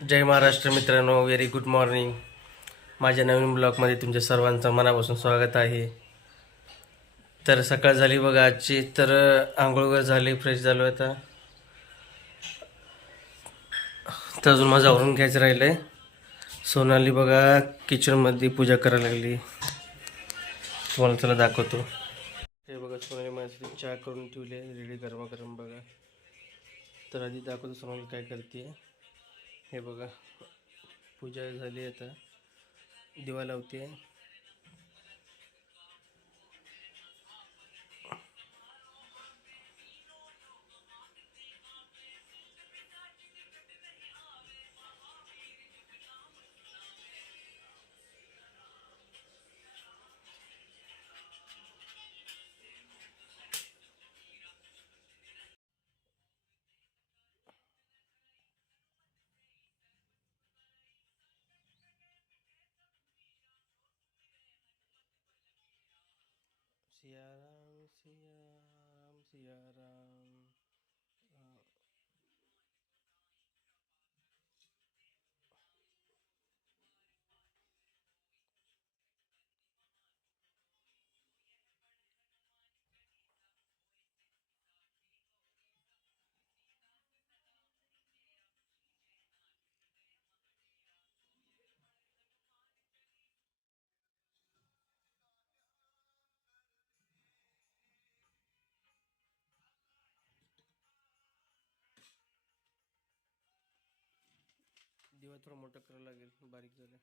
जय महाराष्ट्र मित्रांनो very good morning माझ्या नवीन ब्लॉगमध्ये तुमच्या सर्वांचं मनापासून स्वागत आहे. तर सकाळ झाली बघा आजची तर आंघोळ वगैरे झाली फ्रेश झालो आता. तर अजून माझं आवरून घ्यायचं राहिलं आहे सोनाली बघा किचनमध्ये पूजा करायला लागली. तुम्हाला चला दाखवतो. हे बघा सोनाली माझ्यासाठी चहा करून ठेवली आहे रेडी गरमा गरम बघा. तर आधी दाखवतो सोनाली काय करते हे बघा पूजा झाली आता. दिवा लावते Senyum siaran दिवा थोडं मोठं करावं लागेल बारीक झालं.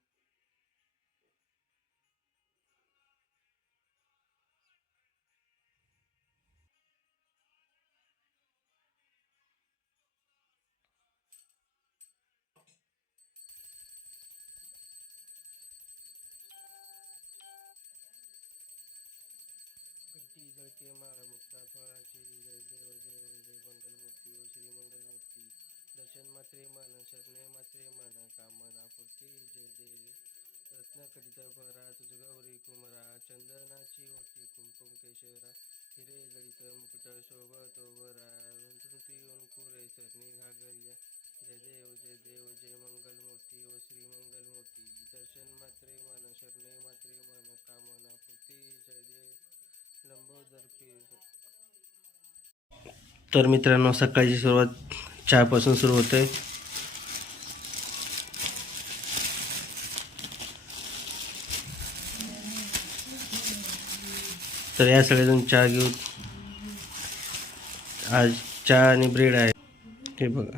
घंटी जळते माळ मुक्ता फळाची जय देव जय जय मंगलमूर्ती श्रीमंगलमूर्ती. श्री शरणे मात्रे कामना पूर्ती जय देव रत्नकटित भरा तुझ गौरी कुमरा चंदनाची ओटी कुमकुम केशरा हिरे जडित मुकुट शोभतो बरा तुमती अंकुरे सरणी घागरिया जय देव जय देव जय मंगल मूर्ती ओ श्री मंगल मूर्ती दर्शन मात्रे मन शरणे मात्रे मन कामना पूर्ती जय देव लंबोदर पीर तर मित्रांनो सकाळची सुरुवात चहापासून सुरू होते. तर या सगळेजण चहा घेऊ आज चहा आणि ब्रेड आहे. हे बघा.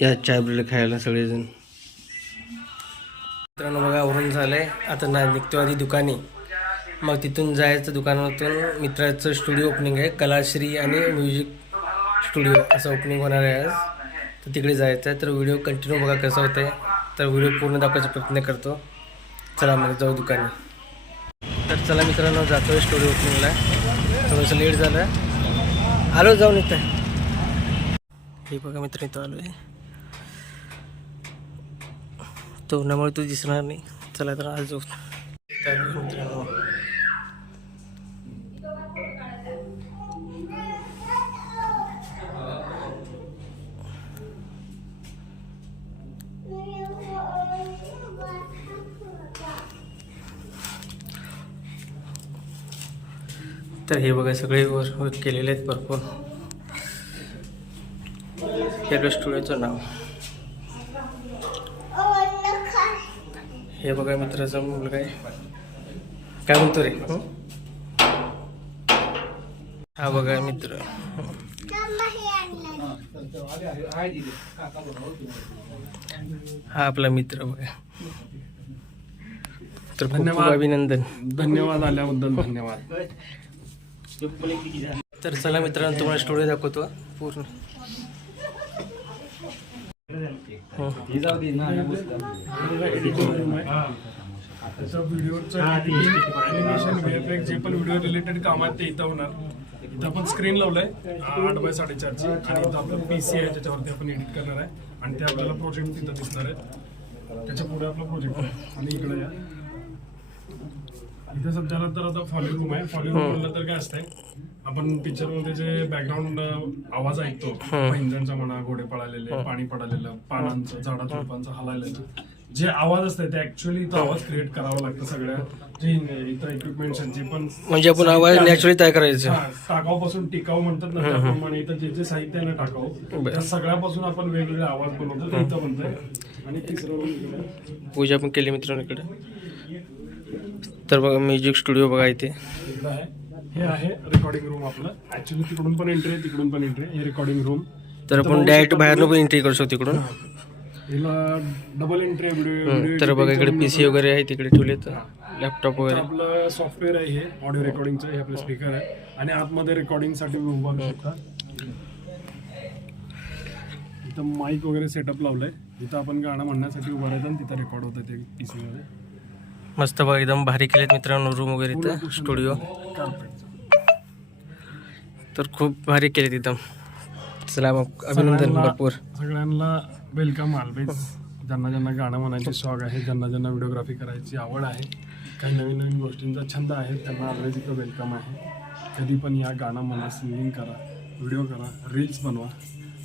या चहा ब्रेड खायला सगळेजण. मित्रांनो बघा आवरून आहे आता ना निघतो आधी दुकाने. मग तिथून जायचं दुकानातून मित्राचं स्टुडिओ ओपनिंग आहे. कलाश्री आणि म्युझिक स्टुडिओ असं ओपनिंग होणार आहे आज. तर तिकडे जायचं आहे. तर व्हिडिओ कंटिन्यू बघा कसा होतं आहे तर व्हिडिओ पूर्ण दाखवायचा प्रयत्न करतो. चला मग जाऊ दुकानी. तर चला मित्रांनो जातोय स्टुडिओ ओपनिंगला थोडंसं लेट झालं आलो जाऊन इथं. हे बघा मित्र इथं आलो आहे तो उन्हामुळे तू दिसणार नाही. चला तर आज जाऊ. तर तर हे बघा सगळे वर केलेले आहेत भरपूर. हे स्टुडिओचं नाव. हे बघा मित्राचा मुलगा आहे. काय म्हणतो रे? हं? बघा मित्र. हा आपला मित्र बघा. तर धन्यवाद. अभिनंदन. धन्यवाद आल्याबद्दल धन्यवाद. तर चला मित्रांनो तुम्हाला स्टोरी दाखवतो. पूर्ण. जे पण व्हिडिओ रिलेटेड काम आहेत ते इथं होणार इथं आपण स्क्रीन लावलंय आठ बाय साडेचारची आणि इथं आपलं पी सी आहे त्याच्यावरती आपण एडिट करणार आहे आणि ते आपल्याला प्रोजेक्ट तिथं दिसणार आहे त्याच्या पुढे आपला प्रोजेक्ट आणि इकडे या इथे सध्याला तर आता फॉली रूम आहे. फॉली रूम म्हणलं तर काय असतंय आपण पिक्चरमध्ये जे बॅकग्राऊंड आवाज ऐकतो पैंजणचा म्हणा घोडे पळालेले पाणी पडालेलं पानांचं झाडा झुडपांचं हलायलेलं. जे आवाज असते ते ऍक्च्युअली तो आवाज क्रिएट करावा लागतो सगळ्या जे इतर इक्विपमेंट जे पण म्हणजे आपण आवाज नॅचरली तयार करायचं. हा, टाकाऊपासून टिकाऊ म्हणतात ना त्याप्रमाणे इथं जे जे साहित्य आहे ना टाकाऊ. त्या सगळ्यापासून आपण वेगवेगळे आवाज बनवतो इथं बनतंय. आणि तिसरं. पूजा पण केली मित्रांनो इकडे. तर बघा म्युझिक स्टुडिओ बघा इथे. आहे हे आहे रेकॉर्डिंग रूम आपलं. ऍक्च्युली तिकडून पण एंट्री आहे तिकडून पण एंट्री आहे. हे रेकॉर्डिंग रूम तर आपण डायरेक्ट बाहेरनं पण एंट्री करू शकतो तिकडून. हिला डबल एंट्री आहे व्हिडिओ तर बघा इकडे पीसी वगैरे आहे तिकडे ठेवले तर. लॅपटॉप वगैरे. आपलं सॉफ्टवेअर आहे हे ऑडिओ रेकॉर्डिंगचं हे आपलं स्पीकर आहे. आणि आतमध्ये रेकॉर्डिंगसाठी उभा शकता. इथं माईक वगैरे सेटअप लावलंय. जिथं आपण गाणं म्हणण्यासाठी उभं राहायचं आणि तिथं रेकॉर्ड होतं ते पीसी मध्ये. मस्त बघा एकदम भारी केलेत मित्रांनो रूम वगैरे इथं स्टुडिओ तर खूप भारी केलेत एकदम चला मग अभिनंदन भरपूर. सगळ्यांना वेलकम आलवेज ज्यांना ज्यांना गाणं म्हणायचे शौक आहे ज्यांना ज्यांना व्हिडिओग्राफी करायची आवड आहे काही नवीन नवीन गोष्टींचा छंद आहे त्यांना ऑलवेज इथं वेलकम आहे. कधी पण या गाणं म्हणा सिंगिंग करा व्हिडिओ करा रील्स बनवा.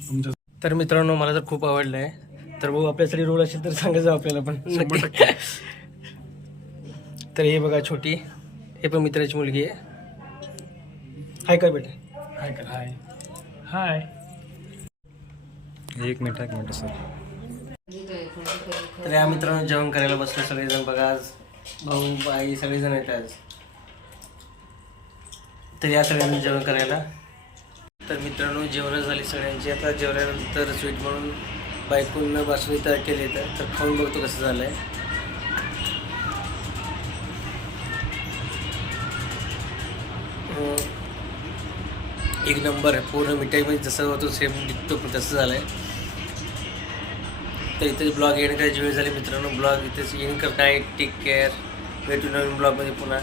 तुमच्या तर मित्रांनो मला तर खूप आवडलं आहे तर भाऊ आपल्यासाठी रोल असेल तर सांगायचं आपल्याला पण. तर हे बघा छोटी हे पण मित्राची मुलगी आहे. हाय काय बेटा हाय कर हाय हाय एक मिनिट एक मिनिट सर. तर या मित्रांनो जेवण करायला बसलो सगळेजण. बघा आज भाऊ आई सगळेजण आहेत आज. तर या सगळ्यांनी जेवण करायला. तर मित्रांनो जेवण झाली सगळ्यांची. आता जेवल्यानंतर स्वीट म्हणून बायकून बासुंदी तयार केली तर तर खाऊन बघतो कसं झालंय. अं, एक नंबर आहे. पूर्ण मिठाईमध्ये जसं होतो सेम दिसतो पण तसं झालंय. तर इथेच ब्लॉग एंड करायची वेळ झाली मित्रांनो. ब्लॉग इथेच एंड करताय. टेक केअर भेटू नवीन ब्लॉगमध्ये पुन्हा.